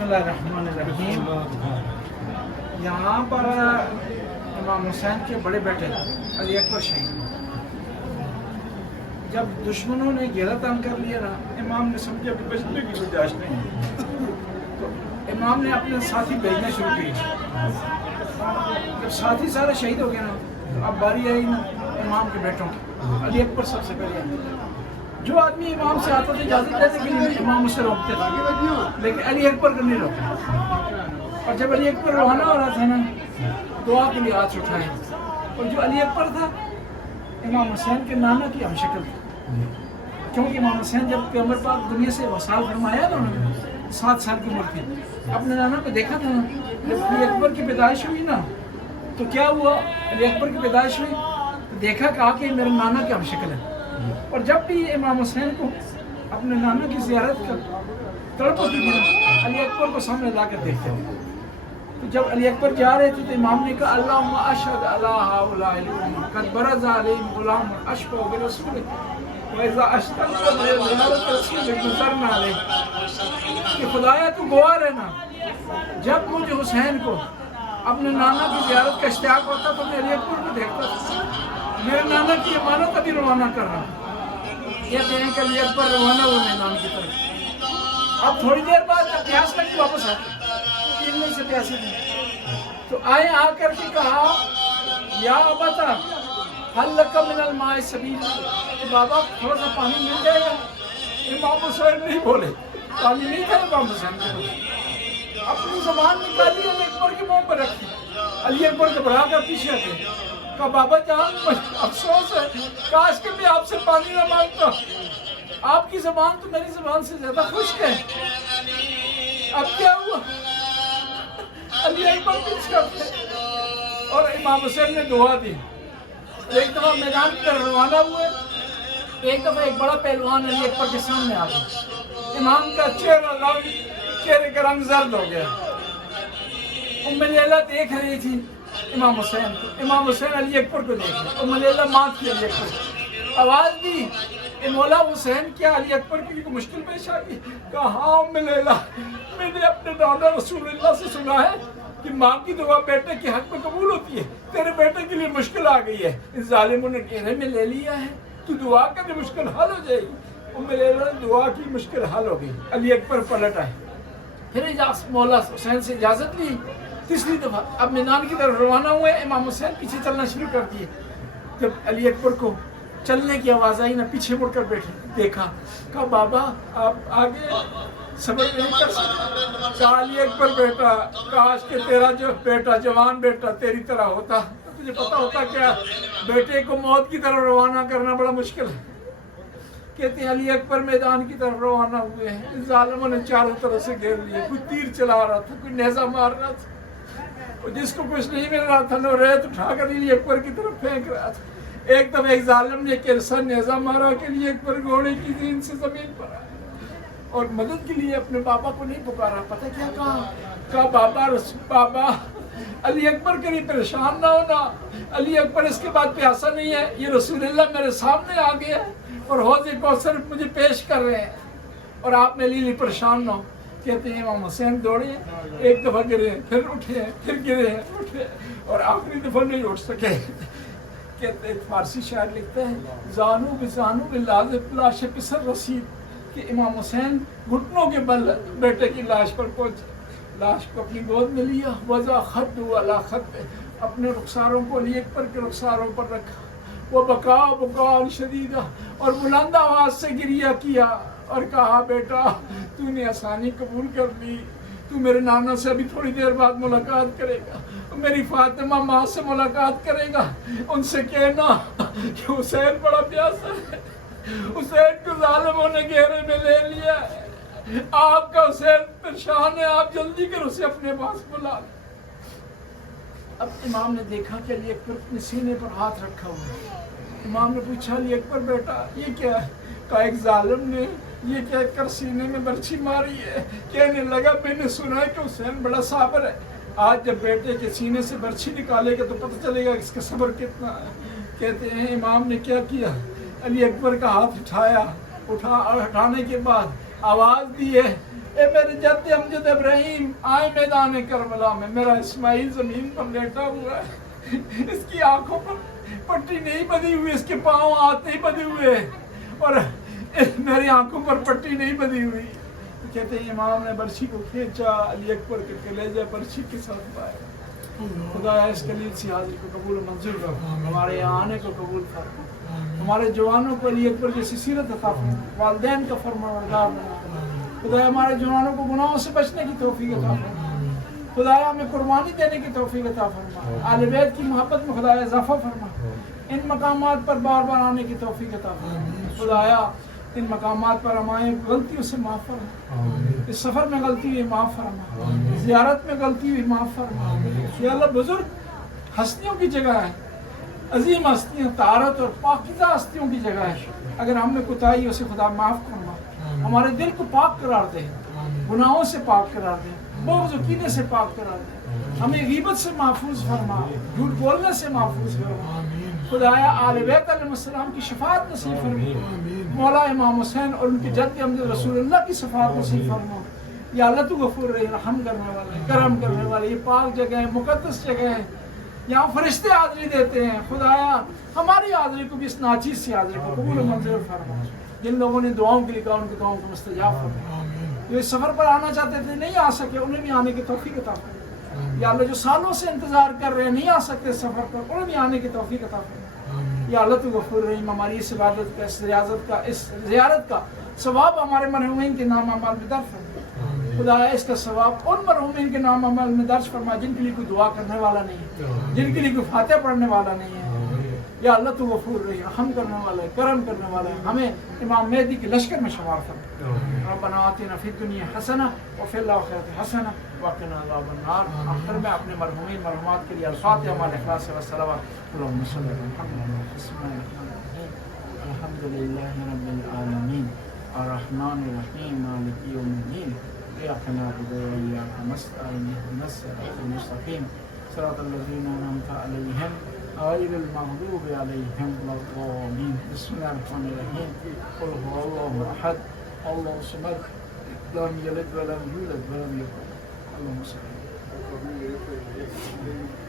बिस्मिल्लाहिर्रहमानिर्रहीम। यहाँ पर इमाम हुसैन के बड़े बेटे अली अकबर शहीद, जब दुश्मनों ने घेरा तंग कर लिया ना, इमाम ने समझा कि बचने की गुंजाइश नहीं है, तो इमाम ने अपने साथी भेजना शुरू किए। जब साथी सारे शहीद हो गए ना, तो अब बारी आई ना इमाम के बेटों की। अली अकबर सबसे पहले, जो आदमी इमाम से आता था इजाजत लेने के लिए इमाम उससे रोकते थे, लेकिन अली अकबर को नहीं रोकते। और जब अली अकबर रवाना हो रहा था ना, दुआ के लिए हाथ उठाए, और जो अली अकबर था इमाम हुसैन के नाना की हमशक्ल थी, क्योंकि इमाम हुसैन जब पैगंबर पाक दुनिया से वसाल फरमाया ना, उन्होंने 7 साल की उम्र थी, अपने नाना को देखा था ना। जब अली अकबर की पैदाइश हुई ना, तो क्या हुआ, अली अकबर की पैदाइश हुई तो देखा, कहा कि मेरे नाना की हमशक्ल है। और जब भी इमाम हुसैन को अपने नाना की ज़ियारत कर तड़प होती थी ना, अली अकबर को सामने ला कर देखते थे। तो जब अली अकबर जा रहे थे तो इमाम ने कहा, अल्लाहुम्मा अशहदु अला हाउलाइल उम्मा कद बरज़ अलैहिम गुलाम अशबहु बिरसूलिक व इज़ा अशतक़त ज़ियारत रसूलिक गुज़रना अलैह, कि खुदाया तू गवाह रहना, जब मुझे हुसैन को अपने नाना की ज़ियारत का इश्तियाक होता तो मैं अली अकबर को देखता था। मेरे नाना की अमानत अभी रवाना कर रहा हूँ। कहते हैं कि अली अकबर रवाना हुए मैदान की तरफ। अब थोड़ी देर बाद जब प्यास लगी वापस आए, पीने से प्यासे नहीं, तो आए आकर के कहा, या अबता हल लका मिनल माए सबील, बाबा थोड़ा सा पानी मिल जाएगा। इमाम हुसैन नहीं बोले, पानी नहीं था इमाम हुसैन के पास। अपनी ज़बान निकाली, अली अकबर के मुंह पर रखी। अली अकबर घबरा कर पीछे हटे, कहा बाबा जान अफसोस है, काश के मैं आपसे पानी ना मांगता, आपकी ज़बान तो मेरी ज़बान से ज़्यादा खुश्क है। अब क्या हुआ, अली अकबर पीछे हटे और इमाम हुसैन ने दुआ दी। एक दफ़ा मैदान की तरफ रवाना हुए, एक दफ़ा एक बड़ा पहलवान अली अकबर के सामने आ गया। इमाम का चेहरे का रंग जर्द हो गया। उम्मे लैला देख रही थी इमाम हुसैन को, इमाम हुसैन अली अकबर को देख रहे। उम्मे लैला माँ थी अली अकबर, आवाज़ दी, ए मौला हुसैन क्या अली अकबर के लिए मुश्किल पेश आ गई? कहा हाँ उम्मे लैला, मैंने अपने दादा रसूलुल्लाह से सुना है कि माँ की दुआ बेटे के हक में कबूल होती है। तेरे बेटे के लिए मुश्किल आ गई है, इस जालिमों ने घेरे में ले लिया है, तू दुआ कर मुश्किल हल हो जाएगी। उम्मे लैला ने दुआ की, मुश्किल हल हो गई। अली अकबर पलट आए, फिर मौला हुसैन से इजाज़त ली। तीसरी दफ़ा अब मैदान की तरफ रवाना हुए, इमाम हुसैन पीछे चलना शुरू कर दिए। जब अली अकबर को चलने की आवाज़ आई ना, पीछे मुड़कर बैठे देखा, कहा बाबा आप आगे सब्र नहीं कर सकते। कहा अली अकबर बेटा, काश के तेरा जो बेटा जवान बेटा तेरी तरह होता तो तुझे पता होता क्या बेटे को मौत की तरफ रवाना करना बड़ा मुश्किल है। कहते हैं अली अकबर मैदान की तरफ रवाना हुए हैं, जालिमों ने चारों तरफ से घेर लिए, कोई तीर चला रहा था, कोई नेज़ा मार रहा था, और जिसको कुछ नहीं मिल रहा था ना रेत उठाकर अली अकबर की तरफ फेंक रहा था। एक दफा एक जालिम ने किरसा नेज़ा मारा कि अली अकबर घोड़े की नींद से जमीन पर आए और मदद के लिए अपने बाबा को नहीं पुकारा। पता क्या कहा बाबा अली अकबर के लिए परेशान ना होना, अली अकबर इसके बाद प्यासा नहीं है, ये रसूलुल्लाह मेरे सामने आ गया है और हौज़े कौसर मुझे पेश कर रहे हैं और आप मेरे लिए परेशान ना हो। कहते हैं इमाम हुसैन दौड़े, एक दफ़ा गिरे, फिर उठे, फिर गिरे, उठे और आखिरी दफ़ा नहीं उठ सके। कहते हैं फारसी शायर लिखता है, जानू बिजानू लाश पिसर रसीद, कि इमाम हुसैन घुटनों के बल बेटे की लाश पर पहुंचे, लाश को अपनी गोद में लिया, वज़ा खद्दु अला खद्द, अपने रुखसारों को अली अकबर के रुखसारों पर रखा, वो बका शदीदा, और बुलंद आवाज़ से गिरिया किया और कहा बेटा तूने आसानी कबूल कर ली, तू मेरे नाना से अभी थोड़ी देर बाद मुलाकात करेगा, मेरी फातिमा माँ से मुलाकात करेगा, उनसे कहना कि हुसैन बड़ा प्यासा है, हुसैन को जालिमों ने घेरे में ले लिया है, आपका हुसैन परेशान है, आप जल्दी कर उसे अपने पास बुला। अब इमाम ने देखा कि अली अकबर अपने सीने पर हाथ रखा हुआ है। इमाम ने पूछा अली अकबर बेटा ये क्या है? कहा एक जालिम ने ये कहकर सीने में बर्छी मारी है। कहने लगा मैंने सुना है कि हुसैन बड़ा साबर है, आज जब बेटे के सीने से बर्छी निकालेगा तो पता चलेगा इसका सब्र कितना है। कहते हैं इमाम ने क्या किया, अली अकबर का हाथ उठाया, हटाने के बाद आवाज़ दी है اے میرے جد امجد ابراہیم آئے میدان کربلا میں، میرا اسماعیل زمین پر لیٹا ہوا ہے، اس کی آنکھوں پر پٹی نہیں بندھی ہوئی، اس کے پاؤں ہاتھ نہیں بندھے ہوئے، اور میری آنکھوں پر پٹی نہیں بندھی ہوئی. کہتے ہیں امام نے برچھی کو کھینچا، علی اکبر کے کلیجہ برچھی کے ساتھ پایا. خدایا اس قلیل سی حاضری کو قبول و منظور کر، ہمارے یہاں آنے کو قبول فرما، ہمارے جوانوں کو علی اکبر جیسی سیرت عطا فرما، والدین کا فرمانبردار بنا. خدایا ہمارے جوانوں کو گناہوں سے بچنے کی توفیق عطا فرما، خدایا ہمیں قربانی دینے کی توفیق عطا فرما، آل بیت کی محبت میں خدایا اضافہ فرما، ان مقامات پر بار بار آنے کی توفیق عطا فرما. خدایا ان مقامات پر ہمیں غلطیوں سے معاف فرما، اس سفر میں غلطی ہوئی معاف فرما، زیارت میں غلطی ہوئی معاف فرما. یا اللہ بزرگ ہستیوں کی جگہ ہے، عظیم ہستیاں، طہارت اور پاکیزہ ہستیوں کی جگہ ہے، اگر ہم میں کوتاہی اسے خدا معاف فرما، ہمارے دل کو پاک قرار دے، گناہوں سے پاک قرار دے، بغض و کینے سے پاک قرار دے، ہمیں غیبت سے محفوظ فرما، جھوٹ بولنے سے محفوظ فرما. خدایا آل بیت علیہ السلام کی شفاعت نصیب فرما، مولا امام حسین اور ان کے جد امجد رسول اللہ کی شفاعت نصیب فرما. یا اللہ تو غفور رحیم، رحم کرنے والے، کرم کرنے والے، یہ پاک جگہ ہے، مقدس جگہ ہے، یہاں فرشتے حاضری دیتے ہیں. خدایا ہماری حاضری کو بھی اس ناچیز سے حاضری کو قبول و منظور فرما. جن لوگوں نے دعاؤں کے لیے کہا ان کی دعاؤں کو مستجاب فرما، جو اس سفر پر آنا چاہتے تھے نہیں آ سکے انہیں بھی آنے کی توفیق عطا فرما. یا اللہ جو سالوں سے انتظار کر رہے ہیں نہیں آ سکتے سفر پر انہیں بھی آنے کی توفیق عطا فرما. یا اللہ تو غفور رحیم، ہماری اس عبادت کا، اس ریاضت کا، اس زیارت کا ثواب ہمارے مرحومین کے نام اعمال میں درج فرما. خدایا اس کا ثواب ان مرحومین کے نام اعمال میں درج فرما جن کے لیے کوئی دعا کرنے والا نہیں ہے، جن کے لیے کوئی فاتحہ پڑھنے والا نہیں ہے. یا اللہ تو غفور رحیم، رحم کرنے والا ہے، کرم کرنے والا ہے، ہمیں امام مہدی کے لشکر میں شمار فرما. ربنا آتنا فی الدنیا حسنہ وفی الآخرۃ حسنہ وقنا عذاب النار. آخر میں اپنے مرحومین مرحومات کے لیے الفاتحہ مع الاخلاص والصلوات. اللهم صل على محمد. بسم الله الرحمن الرحيم. الحمد لله رب العالمين الرحمن الرحيم مالك يوم الدين إياك نعبد وإياك نستعين اهدنا الصراط المستقيم صراط الذين أنعمت عليهم غير المغضوب عليهم ولا الضالين. بسم الله الرحمن الرحيم. قل هو الله أحد الله الصمد لم يلد ولم يولد ولم يكن. اللهم صل على محمد.